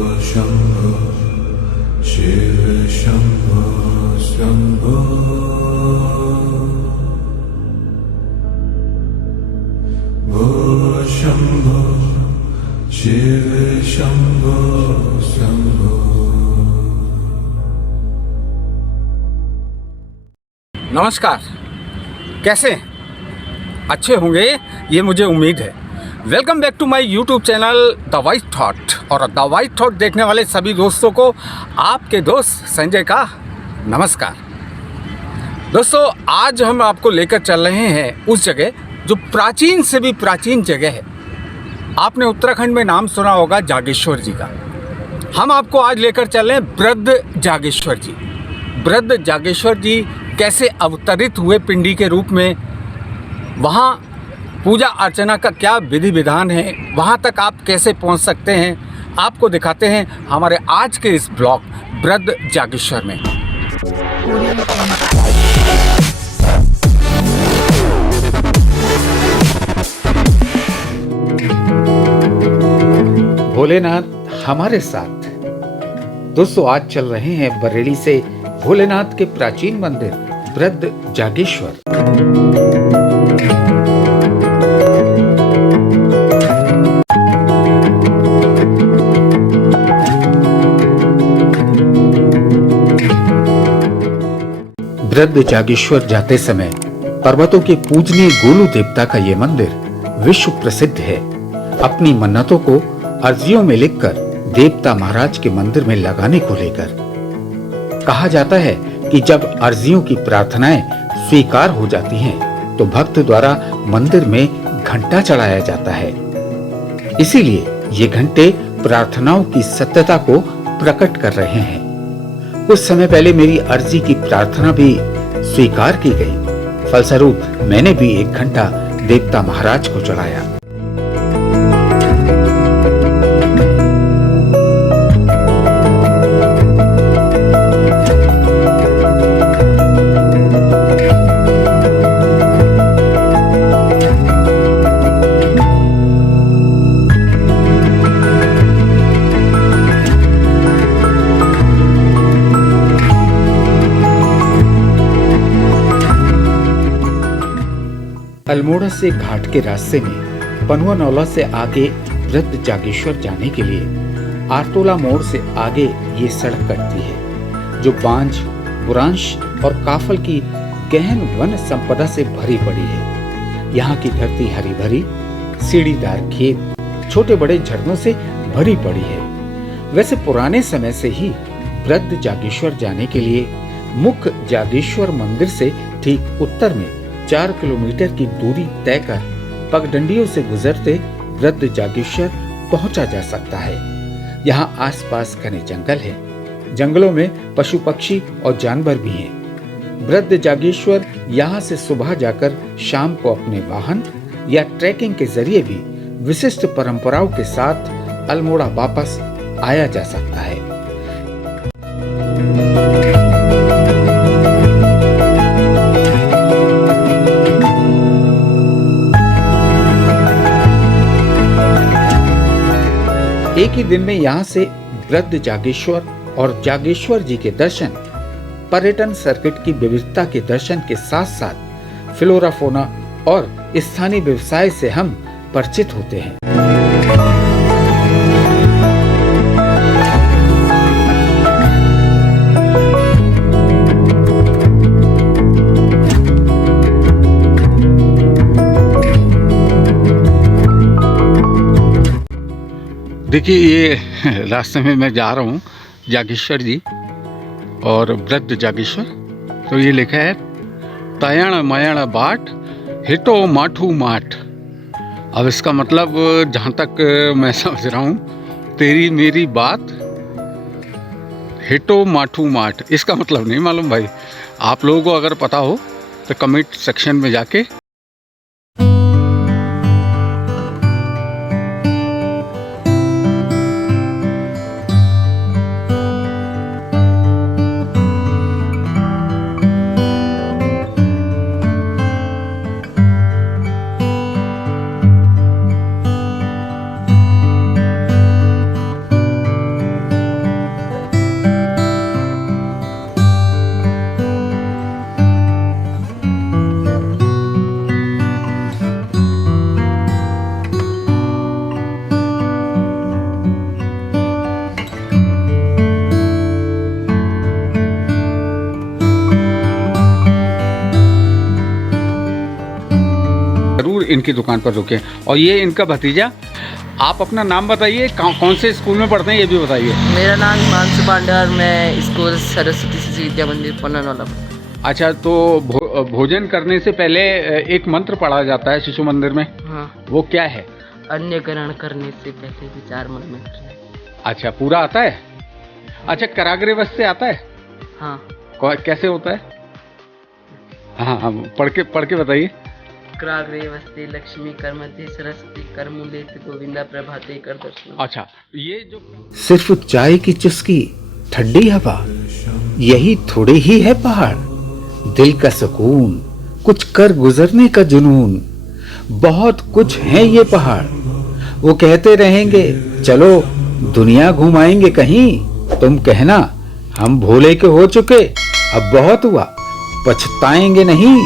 शंभो शिव शंभो शंभो भो शंभो शिव शंभो शंभो। नमस्कार, कैसे हैं? अच्छे होंगे ये मुझे उम्मीद है। Welcome back to my YouTube channel the White Thought. और द वाइट थॉट देखने वाले सभी दोस्तों को आपके दोस्त संजय का नमस्कार। दोस्तों, आज हम आपको लेकर चल रहे हैं उस जगह जो प्राचीन से भी प्राचीन जगह है। आपने उत्तराखंड में नाम सुना होगा जागेश्वर जी का। हम आपको आज लेकर चल रहे हैं वृद्ध जागेश्वर जी। वृद्ध जागेश्वर जी कैसे अवतरित हुए पिंडी के रूप में, वहाँ पूजा अर्चना का क्या विधि विधान है, वहाँ तक आप कैसे पहुँच सकते हैं, आपको दिखाते हैं हमारे आज के इस ब्लॉग वृद्ध जागेश्वर में। भोलेनाथ हमारे साथ। दोस्तों, आज चल रहे हैं बरेली से भोलेनाथ के प्राचीन मंदिर वृद्ध जागेश्वर। वृद्ध जागेश्वर जाते समय पर्वतों के पूजनीय गोलू देवता का ये मंदिर विश्व प्रसिद्ध है। अपनी मन्नतों को अर्जियों में लिखकर देवता महाराज के मंदिर में लगाने को लेकर कहा जाता है कि जब अर्जियों की प्रार्थनाएं स्वीकार हो जाती हैं, तो भक्त द्वारा मंदिर में घंटा चढ़ाया जाता है। इसीलिए ये घंटे प्रार्थनाओं की सत्यता को प्रकट कर रहे हैं। कुछ समय पहले मेरी अर्जी की प्रार्थना भी स्वीकार की गई। फलस्वरूप मैंने भी एक घंटा देवता महाराज को चढ़ाया। अल्मोड़ा से घाट के रास्ते में पनुआ से आगे वृद्ध जागेश्वर जाने के लिए आरतोला मोड़ से आगे ये सड़क कटती है, जो बांझ, बुरांश और काफल की गहन वन संपदा से भरी पड़ी है। यहाँ की धरती हरी भरी, सीढ़ीदार खेत, छोटे बड़े झरनों से भरी पड़ी है। वैसे पुराने समय से ही वृद्ध जागेश्वर जाने के लिए मुख्य जागेश्वर मंदिर से ठीक उत्तर में 4 किलोमीटर की दूरी तय कर पगडंडियों से गुजरते वृद्ध जागेश्वर पहुंचा जा सकता है। यहाँ आसपास घने जंगल हैं। जंगलों में पशु पक्षी और जानवर भी हैं। वृद्ध जागेश्वर यहाँ से सुबह जाकर शाम को अपने वाहन या ट्रैकिंग के जरिए भी विशिष्ट परंपराओं के साथ अल्मोड़ा वापस आया जा सकता है। एक ही दिन में यहाँ से वृद्ध जागेश्वर और जागेश्वर जी के दर्शन, पर्यटन सर्किट की विविधता के दर्शन के साथ साथ फ्लोरा फोना और स्थानीय व्यवसाय से हम परिचित होते हैं। देखिए, ये रास्ते में मैं जा रहा हूँ जागेश्वर जी और वृद्ध जागेश्वर। तो ये लिखा है तयण मयण बाट हिटो माठू माठ। अब इसका मतलब जहाँ तक मैं समझ रहा हूँ, तेरी मेरी बात हिटो माठू माठ, इसका मतलब नहीं मालूम भाई। आप लोगों को अगर पता हो तो कमेंट सेक्शन में जाके इनकी दुकान पर रुके। और ये इनका भतीजा, आप अपना नाम बताइए, कौन से स्कूल में पढ़ते हैं ये भी बताइए। मेरा नाम हिमांशु पांडे और मैं स्कूल सरस्वती शिशु विद्या मंदिर पन्नानवाला। अच्छा, तो भोजन करने से पहले एक मंत्र पढ़ा जाता है शिशु मंदिर में। हाँ, वो क्या है? अन्य ग्रहण करने से पहले विचार मन में करना। अच्छा, पूरा आता है? अच्छा, कराग्रे वश से आता है? हाँ। कैसे होता है? हाँ, पढ़ के बताइए। कराग्रे वस्ते लक्ष्मी कर मध्य सरस्वती कर मूले गोविंदा प्रभाते कर दर्शन। अच्छा, ये जो सिर्फ चाय की चुस्की, ठंडी हवा, यही थोड़े ही है पहाड़। दिल का सुकून, कुछ कर गुजरने का जुनून, बहुत कुछ है ये पहाड़। वो कहते रहेंगे चलो दुनिया घुमाएंगे कहीं, तुम कहना हम भोले के हो चुके, अब बहुत हुआ, पछताएंगे नहीं।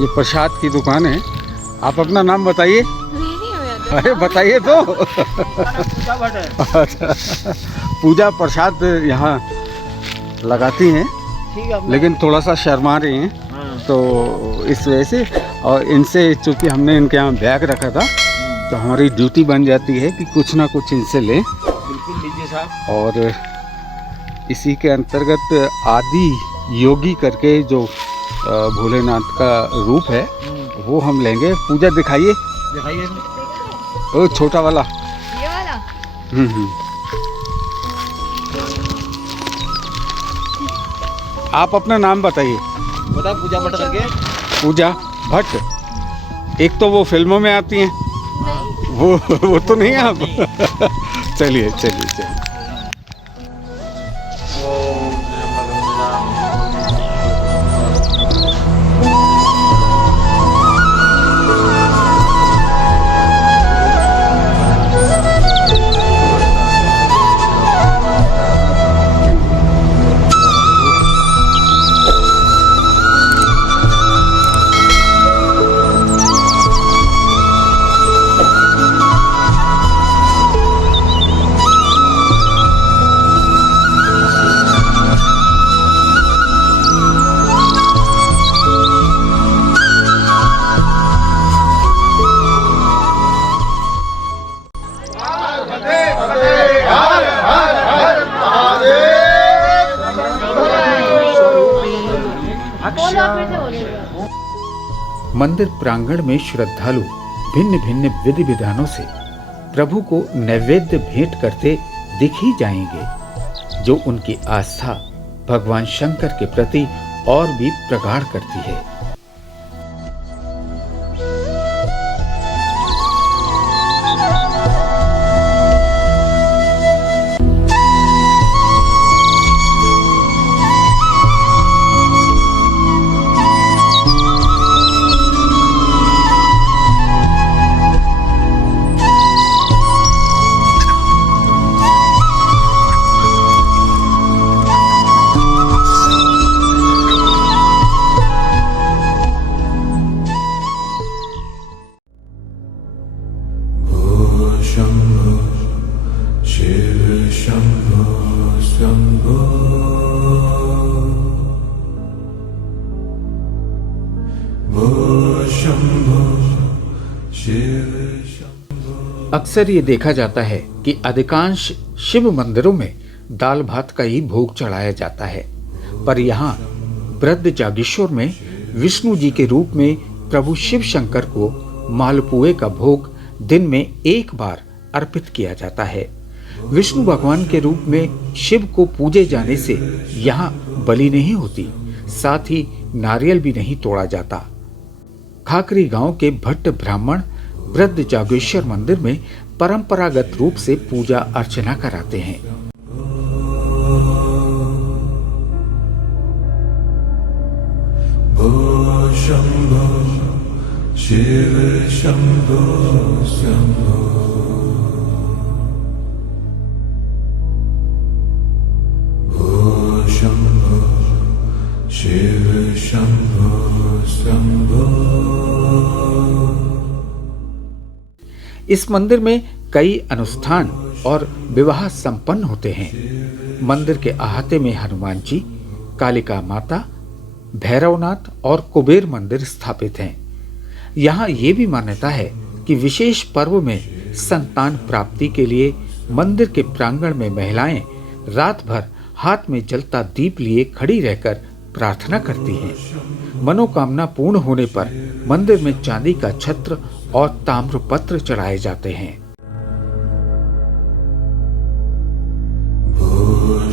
ये प्रसाद की दुकान है। आप अपना नाम बताइए। अरे बताइए तो। पूजा प्रसाद यहाँ लगाती हैं, लेकिन थोड़ा सा शर्मा रही हैं, तो इस वजह से। और इनसे चूँकि हमने इनके यहाँ बैग रखा था, तो हमारी ड्यूटी बन जाती है कि कुछ ना कुछ इनसे लें। बिल्कुल लीजिए साहब। और इसी के अंतर्गत आदि योगी करके जो भोलेनाथ का रूप है वो हम लेंगे। पूजा दिखाइए। दिखाइए। ओ छोटा वाला, ये वाला। आप अपना नाम बताइए। बता, पूजा भट्ट करके। पूजा भट्ट, एक तो वो फिल्मों में आती हैं, वो तो नहीं है आप। चलिए चलिए चलिए। मंदिर प्रांगण में श्रद्धालु भिन्न भिन्न विधि विधानों से प्रभु को नैवेद्य भेंट करते दिख ही जाएंगे, जो उनकी आस्था भगवान शंकर के प्रति और भी प्रगाढ़ करती है। शंभो शिव शंभो शंभो भो शंभो शिव शंभो। अक्सर ये देखा जाता है कि अधिकांश शिव मंदिरों में दाल भात का ही भोग चढ़ाया जाता है। पर यहाँ वृद्ध जागेश्वर में विष्णु जी के रूप में प्रभु शिव शंकर को मालपुए का भोग दिन में एक बार अर्पित किया जाता है। विष्णु भगवान के रूप में शिव को पूजे जाने से यहाँ बलि नहीं होती, साथ ही नारियल भी नहीं तोड़ा जाता। खाकरी गांव के भट्ट ब्राह्मण वृद्ध जागेश्वर मंदिर में परंपरागत रूप से पूजा अर्चना कराते हैं। शंभो शिव शंभो शंभो शंभो शिव शंभो शंभो। इस मंदिर में कई अनुष्ठान और विवाह संपन्न होते हैं। मंदिर के अहाते में हनुमान जी, कालिका माता, भैरवनाथ और कुबेर मंदिर स्थापित हैं। यहाँ ये भी मान्यता है कि विशेष पर्व में संतान प्राप्ति के लिए मंदिर के प्रांगण में महिलाएं रात भर हाथ में जलता दीप लिए खड़ी रहकर प्रार्थना करती हैं। मनोकामना पूर्ण होने पर मंदिर में चांदी का छत्र और ताम्रपत्र चढ़ाए जाते हैं।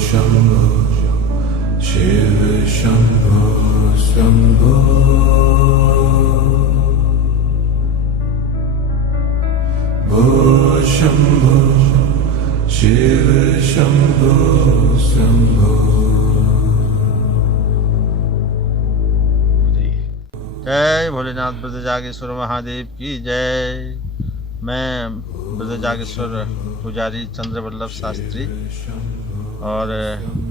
शंभो शिव शंभो शंभो शंभो शिव शंभो शंभो। जय भोलेनाथ ब्रज जागेश्वर महादेव की जय। मैं ब्रज जागेश्वर पुजारी चंद्रवल्लभ शास्त्री और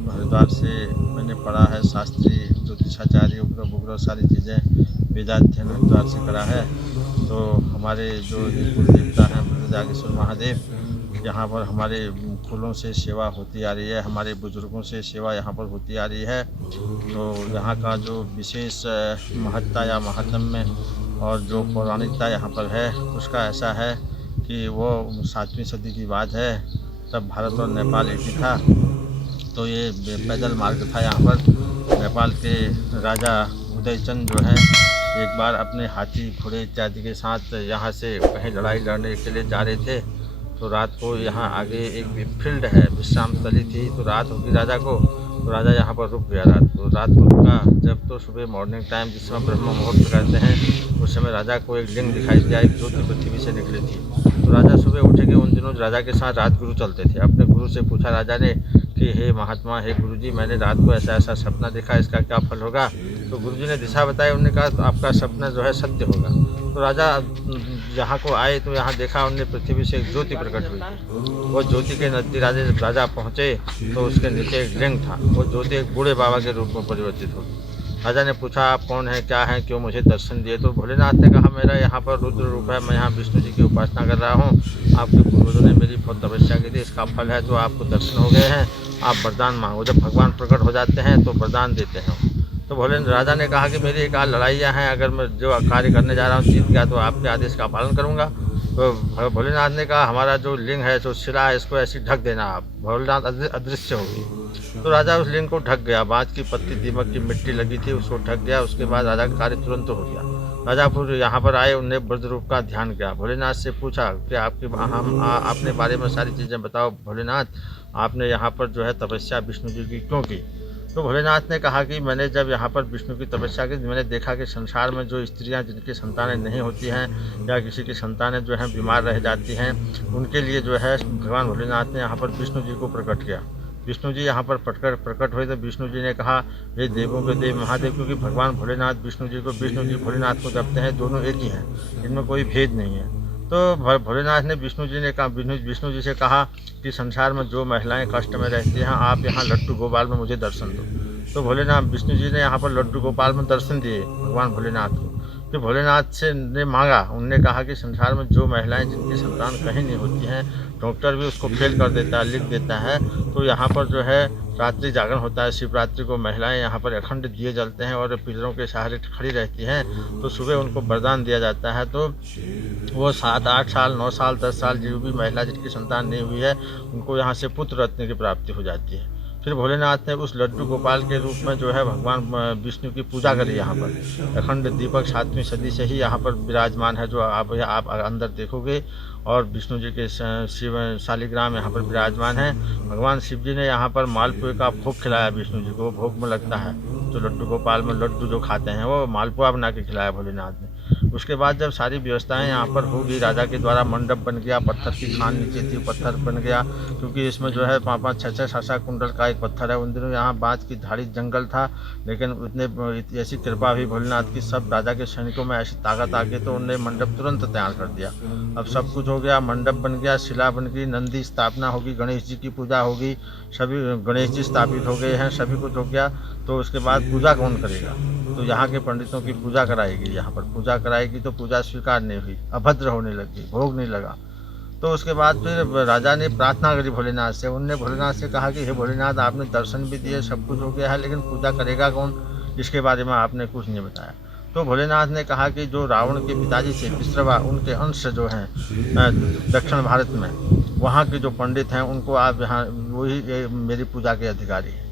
हरिद्वार से मैंने पढ़ा है शास्त्री ज्योतिषाचार्य उपग्रह उपग्रह सारी चीज़ें वेदाध्ययन हरिद्वार से करा है। तो हमारे जो कुल देवता हैं ब्रज जागेश्वर महादेव, यहाँ पर हमारे कुलों से सेवा होती आ रही है, हमारे बुजुर्गों से सेवा यहाँ पर होती आ रही है। तो यहाँ का जो विशेष महत्ता या महात्म्य और जो पौराणिकता यहाँ पर है उसका ऐसा है कि वो 7वीं सदी की बात है। तब भारत और नेपाल एक ही था। तो ये पैदल मार्ग था यहाँ पर। नेपाल के राजा उदयचंद जो हैं एक बार अपने हाथी घोड़े इत्यादि के साथ यहाँ से कहीं लड़ाई लड़ने के लिए जा रहे थे। तो रात को यहाँ आगे एक फील्ड है, विश्राम स्थली थी। तो रात होगी राजा को, तो राजा यहाँ पर रुक गया। रात को रुका। जब तो सुबह मॉर्निंग टाइम जिस समय ब्रह्म मुहूर्त करते हैं उस समय राजा को एक लिंग दिखाई दिया, एक ज्योति पृथ्वी से निकली थी। तो राजा सुबह उठे कि उन दिनों राजा के साथ राजगुरु चलते थे। अपने गुरु से पूछा राजा ने कि हे महात्मा, हे गुरुजी, मैंने रात को ऐसा ऐसा सपना देखा, इसका क्या फल होगा? तो गुरुजी ने दिशा बताई। उन्होंने कहा तो आपका सपना जो है सत्य होगा। तो राजा यहाँ को आए तो यहाँ देखा उन्होंने पृथ्वी से एक ज्योति प्रकट हुई। वो ज्योति के नजदीक राजा पहुँचे तो उसके नीचे एक लिंग था। वो ज्योति एक बूढ़े बाबा के रूप में परिवर्तित हो। राजा ने पूछा आप कौन है, क्या है, क्यों मुझे दर्शन दिए? तो भोलेनाथ ने कहा मेरा यहाँ पर रुद्र रूप है, मैं यहाँ विष्णु जी की उपासना कर रहा हूँ। आपके पूर्वजों ने मेरी बहुत तपस्या की थी, इसका फल है। तो आपको दर्शन हो गए हैं, आप वरदान मांगो। जब भगवान प्रकट हो जाते हैं तो वरदान देते हैं। तो भोले राजा ने कहा कि मेरी एक आध लड़ाइयाँ हैं, अगर मैं जो कार्य करने जा रहा हूँ जीत गया तो आपके आदेश का पालन करूँगा। तो भोलेनाथ ने कहा हमारा जो लिंग है, जो शिला है, इसको ऐसी ढक देना आप। भोलेनाथ अदृश्य होगी। तो राजा उस लिंग को ढक गया। बाँस की पत्ती, दीमक की मिट्टी लगी थी, उसको ढक गया। उसके बाद राजा का कार्य तुरंत हो गया। राजा फिर यहाँ पर आए, उन्हें ब्रज रूप का ध्यान किया। भोलेनाथ से पूछा कि आपने बारे में सारी चीज़ें बताओ भोलेनाथ, आपने यहाँ पर जो है तपस्या विष्णु जी की क्यों की? तो भोलेनाथ ने कहा कि मैंने जब यहाँ पर विष्णु की तपस्या की, मैंने देखा कि संसार में जो स्त्रियाँ जिनकी संतानें नहीं होती हैं या किसी की संतानें जो हैं बीमार रह जाती हैं, उनके लिए जो है भगवान भोलेनाथ ने यहाँ पर विष्णु जी को प्रकट किया। विष्णु जी यहाँ पर प्रकट हुए तो विष्णु जी ने कहा हे देवों के देव महादेव, क्योंकि भगवान भोलेनाथ विष्णु जी भोलेनाथ को जपते हैं, दोनों एक ही हैं, इनमें कोई भेद नहीं है। तो भोलेनाथ ने विष्णु जी से कहा कि संसार में जो महिलाएं कष्ट में रहती हैं, आप यहाँ लड्डू गोपाल में मुझे दर्शन दो। तो विष्णु जी ने यहाँ पर लड्डू गोपाल में दर्शन दिए भगवान भोलेनाथ को। फिर भोलेनाथ से ने मांगा, उनने कहा कि संसार में जो महिलाएं जिनकी संतान कहीं नहीं होती हैं, डॉक्टर भी उसको फेल कर देता है, लिख देता है, तो यहाँ पर जो है रात्रि जागरण होता है। शिवरात्रि को महिलाएं यहाँ पर अखंड दिए जलते हैं और पिलरों के सहारे खड़ी रहती हैं। तो सुबह उनको वरदान दिया जाता है। तो वो 7-8 साल 9 साल 10 साल जो भी महिला जिनकी संतान नहीं हुई है उनको यहाँ से पुत्र रत्न की प्राप्ति हो जाती है। फिर भोलेनाथ ने उस लड्डू गोपाल के रूप में जो है भगवान विष्णु की पूजा करी यहाँ पर। अखंड दीपक 7वीं सदी से ही यहाँ पर विराजमान है, जो आप अंदर देखोगे। और विष्णु जी के शिव शालिग्राम यहाँ पर विराजमान है। भगवान शिव जी ने यहाँ पर मालपुए का भोग खिलाया विष्णु जी को, भोग में लगता है जो लड्डू गोपाल में लड्डू जो खाते हैं वो मालपुआ बना के खिलाया भोलेनाथ ने। उसके बाद जब सारी व्यवस्थाएं यहाँ पर होगी, राजा के द्वारा मंडप बन गया, पत्थर की खान नीचे थी, पत्थर बन गया, क्योंकि इसमें जो है 5-5 6-6 7-7 कुंटल का एक पत्थर है। उन दिनों यहाँ बाँस की झाड़ी जंगल था, लेकिन उतने ऐसी कृपा हुई भोलेनाथ की, सब राजा के सैनिकों में ऐसी ताकत आ गई तो उन्होंने मंडप तुरंत तैयार कर दिया। अब सब कुछ हो गया, मंडप बन गया, शिला बन गई, नंदी स्थापना होगी, गणेश जी की पूजा होगी, सभी गणेश जी स्थापित हो गए हैं, सभी कुछ हो गया। तो उसके बाद पूजा कौन करेगा? तो यहाँ के पंडितों की पूजा कराएगी। यहाँ पर पूजा कराएगी तो पूजा स्वीकार नहीं हुई, अभद्र होने लगी, भोग नहीं लगा। तो उसके बाद फिर राजा ने प्रार्थना करी भोलेनाथ से। उनने भोलेनाथ से कहा कि हे भोलेनाथ, आपने दर्शन भी दिए, सब कुछ हो गया है, लेकिन पूजा करेगा कौन? इसके बारे में आपने कुछ नहीं बताया। तो भोलेनाथ ने कहा कि जो रावण के पिताजी से विश्रवा, उनके अंश जो हैं दक्षिण भारत में, वहाँ के जो पंडित हैं उनको आप यहाँ, वही मेरी पूजा के अधिकारी हैं।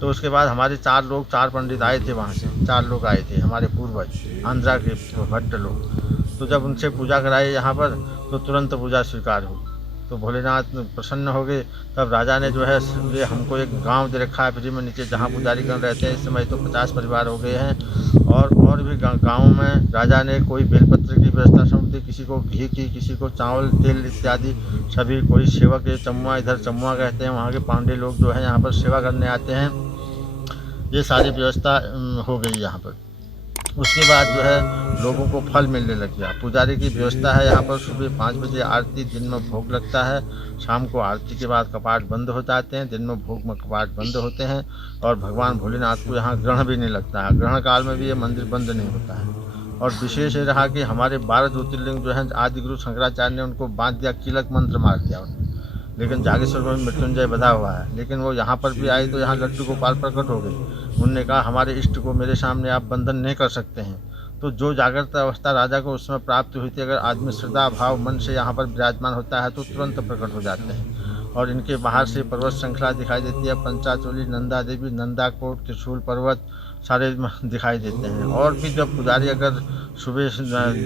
तो उसके बाद हमारे 4 पंडित आए थे, वहाँ से 4 लोग आए थे, हमारे पूर्वज आंध्रा के भट्ट लोग। तो जब उनसे पूजा कराई यहाँ पर तो तुरंत पूजा स्वीकार हुई। तो भोलेनाथ प्रसन्न हो गए। तब राजा ने जो है ये हमको एक गांव दे रखा है फ्री में नीचे, जहाँ पुजारीगण रहते हैं। इस समय तो 50 परिवार हो गए हैं। और भी गाँव में राजा ने कोई बेलपत्र की व्यवस्था समझती, किसी को घी की, किसी को चावल तेल इत्यादि सभी। कोई सेवक चमुआ, इधर चमुआ कहते हैं, वहाँ के पांडे लोग जो है यहाँ पर सेवा करने आते हैं। ये सारी व्यवस्था हो गई यहाँ पर। उसके बाद जो है लोगों को फल मिलने लग गया। पुजारी की व्यवस्था है यहाँ पर, सुबह 5 बजे आरती, दिन में भोग लगता है, शाम को आरती के बाद कपाट बंद हो जाते हैं, दिन में भोग में कपाट बंद होते हैं। और भगवान भोलेनाथ को यहाँ ग्रहण भी नहीं लगता है, ग्रहण काल में भी ये मंदिर बंद नहीं होता है। और विशेष ये रहा कि हमारे 12 ज्योतिर्लिंग जो हैं, आदि गुरु शंकराचार्य ने उनको बांध दिया, कीलक मंत्र मार दिया उन्हें, लेकिन जागेश्वर में मृत्युंजय बधा हुआ है। लेकिन वो यहाँ पर भी आई तो यहाँ लड्डू गोपाल प्रकट हो गई। उन्होंने कहा हमारे इष्ट को मेरे सामने आप बंधन नहीं कर सकते हैं। तो जो जागृत अवस्था राजा को उसमें प्राप्त हुई थी, अगर आदमी श्रद्धा भाव मन से यहाँ पर विराजमान होता है तो तुरंत प्रकट हो जाते हैं। और इनके बाहर से पर्वत श्रृंखला दिखाई देती है, पंचाचोली, नंदा देवी, नंदाकोट, त्रिशूल पर्वत सारे दिखाई देते हैं। और भी जब पुजारी अगर सुबह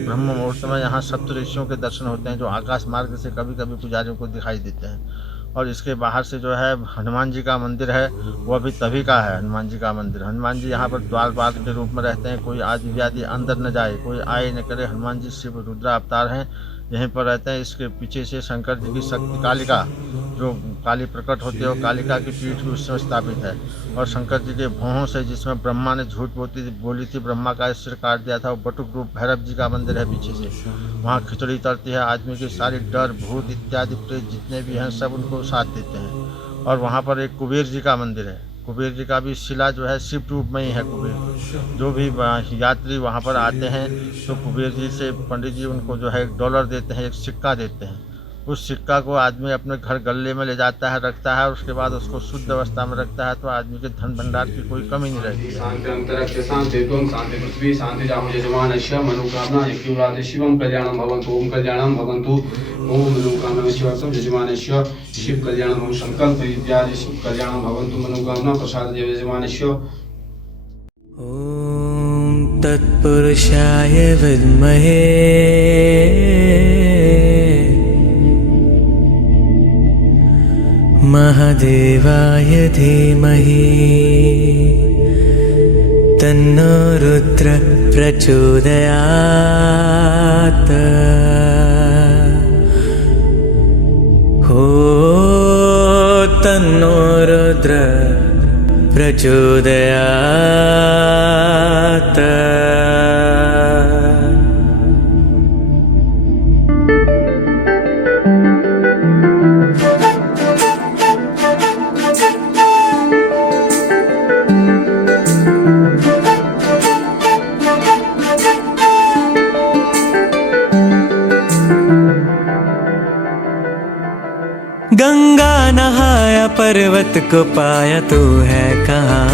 ब्रह्म मुहूर्त में यहाँ सप्तऋषियों के दर्शन होते हैं, जो आकाश मार्ग से कभी कभी पुजारियों को दिखाई देते हैं। और इसके बाहर से जो है हनुमान जी का मंदिर है, वो अभी तभी का है हनुमान जी का मंदिर। हनुमान जी यहाँ पर द्वारपाल के रूप में रहते हैं, कोई आदि व्याधि अंदर न जाए, कोई आए न करे। हनुमान जी शिव रुद्रा अवतार हैं, यहीं पर रहते हैं। इसके पीछे से शंकर जी की शक्ति कालिका, जो काली प्रकट होती है, और कालिका की पीठ भी उसमें स्थापित है। और शंकर जी के भौहों से, जिसमें ब्रह्मा ने झूठ बोली थी, ब्रह्मा का सिर काट दिया था, वो बटुक रूप भैरव जी का मंदिर है पीछे से। वहाँ खिचड़ी तरती है, आदमी की सारी डर भूत इत्यादि प्रेत जितने भी हैं सब उनको साथ देते हैं। और वहाँ पर एक कुबेर जी का मंदिर है, कुबेर जी का भी शिला जो है शिव रूप में ही है कुबेर। जो भी यात्री वहाँ पर आते हैं तो कुबेर जी से पंडित जी उनको जो है $1 देते हैं, एक सिक्का देते हैं। उस सिक्का को आदमी अपने घर गले में ले जाता है, रखता है, और उसके बाद उसको शुद्ध अवस्था में रखता है, तो आदमी के धन भंडार की कोई कमी नहीं रहती है। शांति अंतरिक्ष शांति त्वं शांति पृथ्वी शांति जाहु यजमानस्य मनोकामना यज्ञराधे शिवं कल्याणं भवन्तु ओम कल्याणं भवन्तु ओम मनोकामना शिवं यजमानस्य शिव कल्याणं भवन्तु संकल्प इत्यादि शिव कल्याणं भवन्तु मनोकामना प्रसाद यजमानस्य। ओम तत्पुरुषाय विद्महे महादेवाय धीमहि तन्नो रुद्र प्रचोदयात्। हो तन्नो रुद्र प्रचोदयात्। गंगा नहाया पर्वत को पाया, तू है कहाँ?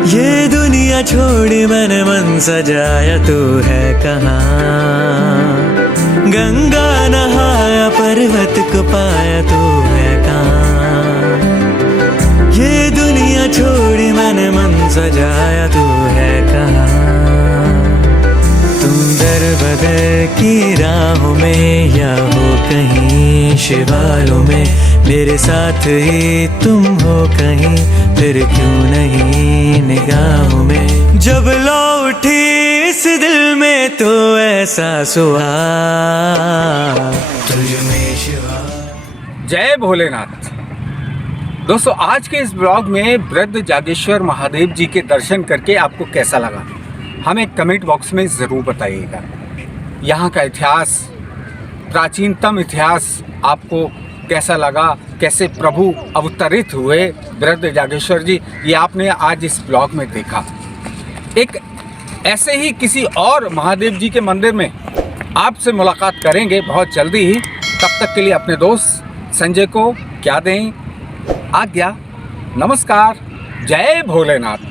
ये दुनिया छोड़ी मैंने मन सजाया तू है कहाँ। गंगा नहाया पर्वत को पाया तू है कहाँ। ये दुनिया छोड़ी मैंने मन सजाया तू है कहाँ। तुम दर बदर की राहों में या हो कहीं शिवालों में, मेरे साथ ही तुम हो कहीं, फिर क्यों नहीं निगाहों में। जब लौटी इस दिल में तो एहसास हुआ तुझ में शिवा। जय भोलेनाथ। दोस्तों, आज के इस ब्लॉग में वृद्ध जागेश्वर महादेव जी के दर्शन करके आपको कैसा लगा, हमें कमेंट बॉक्स में ज़रूर बताइएगा। यहाँ का इतिहास, प्राचीनतम इतिहास आपको कैसा लगा, कैसे प्रभु अवतरित हुए वृद्ध जागेश्वर जी, ये आपने आज इस ब्लॉग में देखा। एक ऐसे ही किसी और महादेव जी के मंदिर में आपसे मुलाकात करेंगे बहुत जल्दी ही। तब तक के लिए अपने दोस्त संजय को क्या दें आज्ञा। नमस्कार, जय भोलेनाथ।